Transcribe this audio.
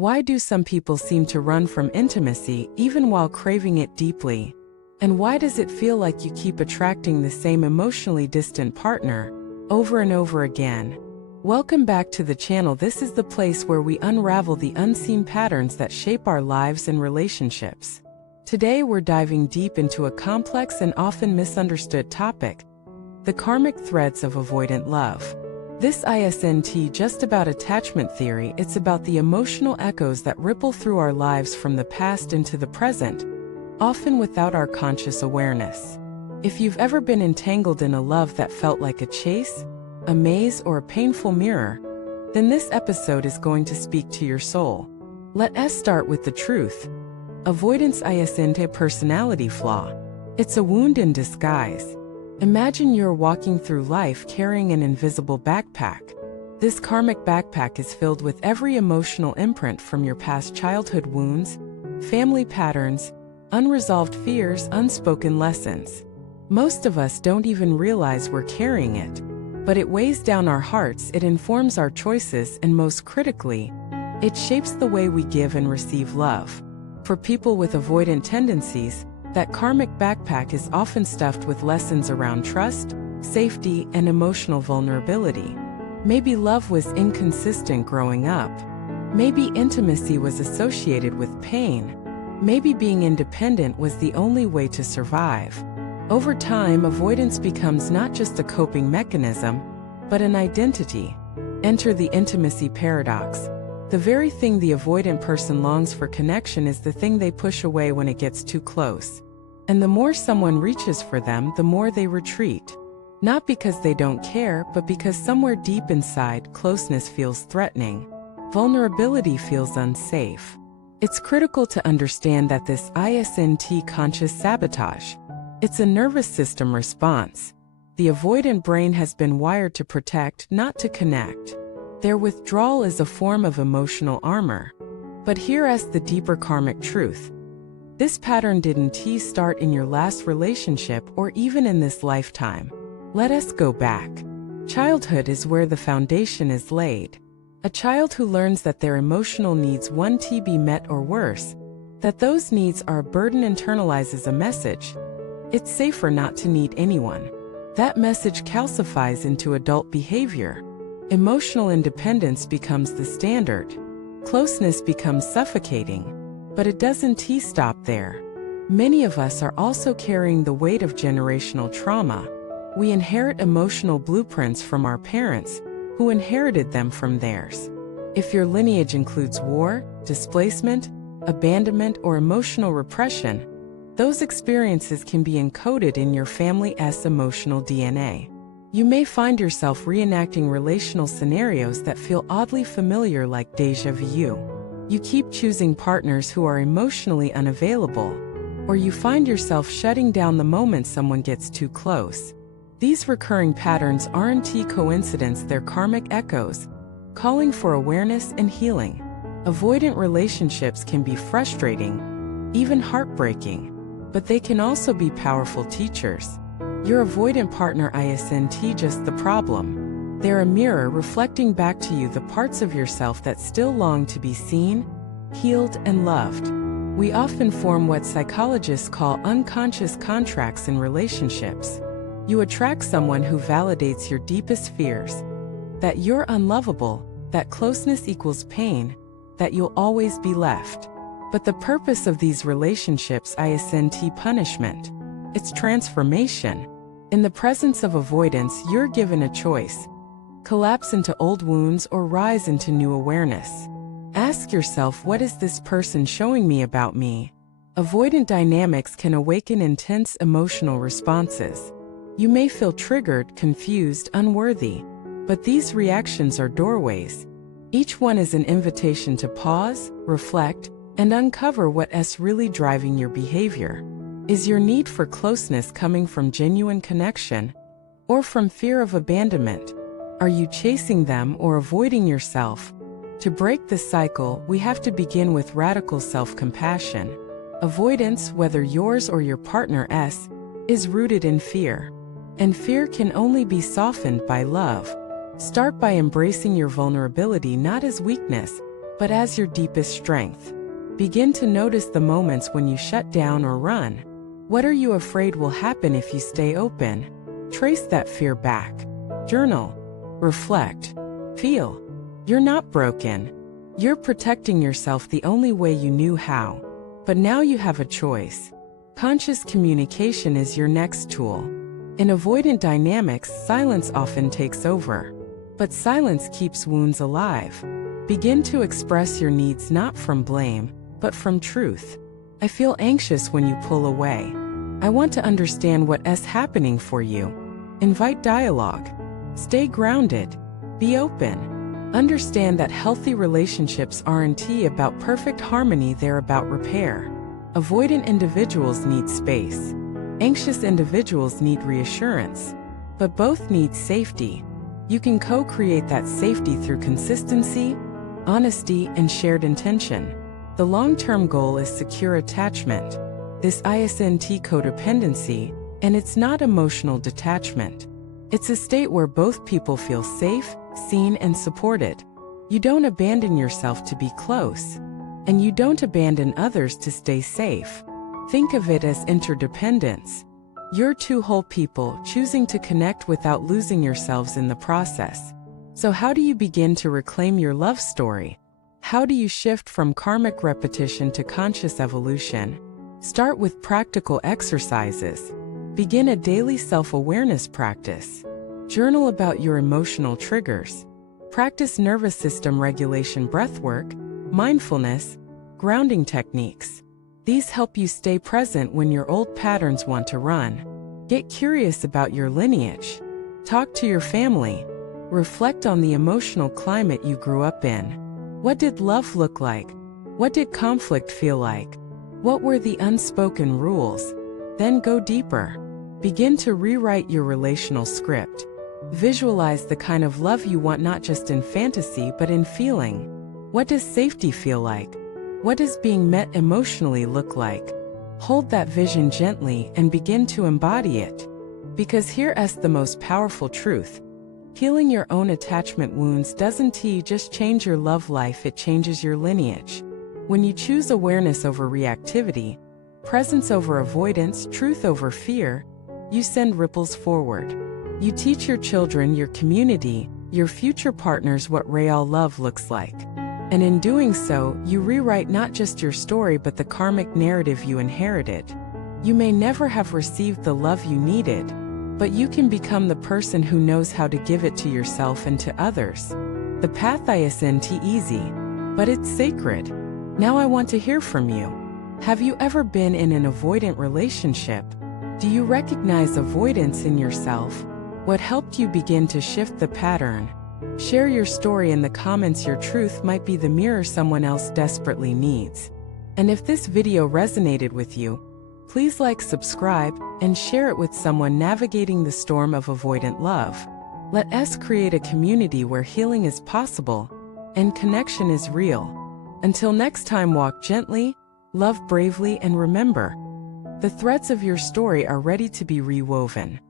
Why do some people seem to run from intimacy even while craving it deeply? And why does it feel like you keep attracting the same emotionally distant partner over and over again? Welcome back to the channel. This is the place where we unravel the unseen patterns that shape our lives and relationships. Today we're diving deep into a complex and often misunderstood topic: the karmic threads of avoidant love. This isn't just about attachment theory, it's about the emotional echoes that ripple through our lives from the past into the present, often without our conscious awareness. If you've ever been entangled in a love that felt like a chase, a maze, or a painful mirror, then this episode is going to speak to your soul. Let us start with the truth. Avoidance isn't a personality flaw. It's a wound in disguise. Imagine you're walking through life carrying an invisible backpack. This karmic backpack is filled with every emotional imprint from your past childhood wounds, family patterns, unresolved fears, unspoken lessons. Most of us don't even realize we're carrying it, but it weighs down our hearts, it informs our choices, and most critically, it shapes the way we give and receive love. For people with avoidant tendencies, that karmic backpack is often stuffed with lessons around trust, safety, and emotional vulnerability. Maybe love was inconsistent growing up. Maybe intimacy was associated with pain. Maybe being independent was the only way to survive. Over time, avoidance becomes not just a coping mechanism, but an identity. Enter the intimacy paradox. The very thing the avoidant person longs for connection is the thing they push away when it gets too close. And the more someone reaches for them, the more they retreat. Not because they don't care, but because somewhere deep inside, closeness feels threatening. Vulnerability feels unsafe. It's critical to understand that this isn't conscious sabotage. It's a nervous system response. The avoidant brain has been wired to protect, not to connect. Their withdrawal is a form of emotional armor. But here's the deeper karmic truth. This pattern didn't start in your last relationship or even in this lifetime. Let us go back. Childhood is where the foundation is laid. A child who learns that their emotional needs want to be met, or worse, that those needs are a burden, internalizes a message: it's safer not to need anyone. That message calcifies into adult behavior. Emotional independence becomes the standard. Closeness becomes suffocating. But it doesn't stop there. Many of us are also carrying the weight of generational trauma. We inherit emotional blueprints from our parents, who inherited them from theirs. If your lineage includes war, displacement, abandonment, or emotional repression, those experiences can be encoded in your family's emotional DNA. You may find yourself reenacting relational scenarios that feel oddly familiar, like déjà vu. You keep choosing partners who are emotionally unavailable, or you find yourself shutting down the moment someone gets too close. These recurring patterns aren't coincidence, they're karmic echoes, calling for awareness and healing. Avoidant relationships can be frustrating, even heartbreaking, but they can also be powerful teachers. Your avoidant partner isn't just the problem. They're a mirror reflecting back to you the parts of yourself that still long to be seen, healed, and loved. We often form what psychologists call unconscious contracts in relationships. You attract someone who validates your deepest fears: that you're unlovable, that closeness equals pain, that you'll always be left. But the purpose of these relationships isn't punishment. It's transformation. In the presence of avoidance, you're given a choice: collapse into old wounds or rise into new awareness. Ask yourself, what is this person showing me about me? Avoidant dynamics can awaken intense emotional responses. You may feel triggered, confused, unworthy, but these reactions are doorways. Each one is an invitation to pause, reflect, and uncover what's really driving your behavior. Is your need for closeness coming from genuine connection, or from fear of abandonment? Are you chasing them or avoiding yourself? To break this cycle, we have to begin with radical self-compassion. Avoidance, whether yours or your partner's, is rooted in fear. And fear can only be softened by love. Start by embracing your vulnerability not as weakness, but as your deepest strength. Begin to notice the moments when you shut down or run. What are you afraid will happen if you stay open? Trace that fear back. Journal. Reflect. Feel. You're not broken. You're protecting yourself the only way you knew how. But now you have a choice. Conscious communication is your next tool. In avoidant dynamics, silence often takes over. But silence keeps wounds alive. Begin to express your needs not from blame, but from truth. I feel anxious when you pull away. I want to understand what's happening for you. Invite dialogue. Stay grounded. Be open. Understand that healthy relationships aren't about perfect harmony, they're about repair. Avoidant individuals need space. Anxious individuals need reassurance. But both need safety. You can co-create that safety through consistency, honesty, and shared intention. The long-term goal is secure attachment. This isn't codependency, and it's not emotional detachment. It's a state where both people feel safe, seen, and supported. You don't abandon yourself to be close, and you don't abandon others to stay safe. Think of it as interdependence. You're two whole people choosing to connect without losing yourselves in the process. So how do you begin to reclaim your love story? How do you shift from karmic repetition to conscious evolution? Start with practical exercises. Begin a daily self-awareness practice. Journal about your emotional triggers. Practice nervous system regulation breathwork, mindfulness, grounding techniques. These help you stay present when your old patterns want to run. Get curious about your lineage. Talk to your family. Reflect on the emotional climate you grew up in. What did love look like? What did conflict feel like? What were the unspoken rules? Then go deeper. Begin to rewrite your relational script. Visualize the kind of love you want, not just in fantasy but in feeling. What does safety feel like? What does being met emotionally look like? Hold that vision gently and begin to embody it. Because here's the most powerful truth. Healing your own attachment wounds doesn't just change your love life, it changes your lineage. When you choose awareness over reactivity, presence over avoidance, truth over fear, you send ripples forward. You teach your children, your community, your future partners what real love looks like. And in doing so, you rewrite not just your story but the karmic narrative you inherited. You may never have received the love you needed, but you can become the person who knows how to give it to yourself and to others. The path isn't easy, but it's sacred. Now I want to hear from you. Have you ever been in an avoidant relationship? Do you recognize avoidance in yourself? What helped you begin to shift the pattern? Share your story in the comments. Your truth might be the mirror someone else desperately needs. And if this video resonated with you, please like, subscribe, and share it with someone navigating the storm of avoidant love. Let us create a community where healing is possible and connection is real. Until next time, walk gently, love bravely, and remember, the threads of your story are ready to be rewoven.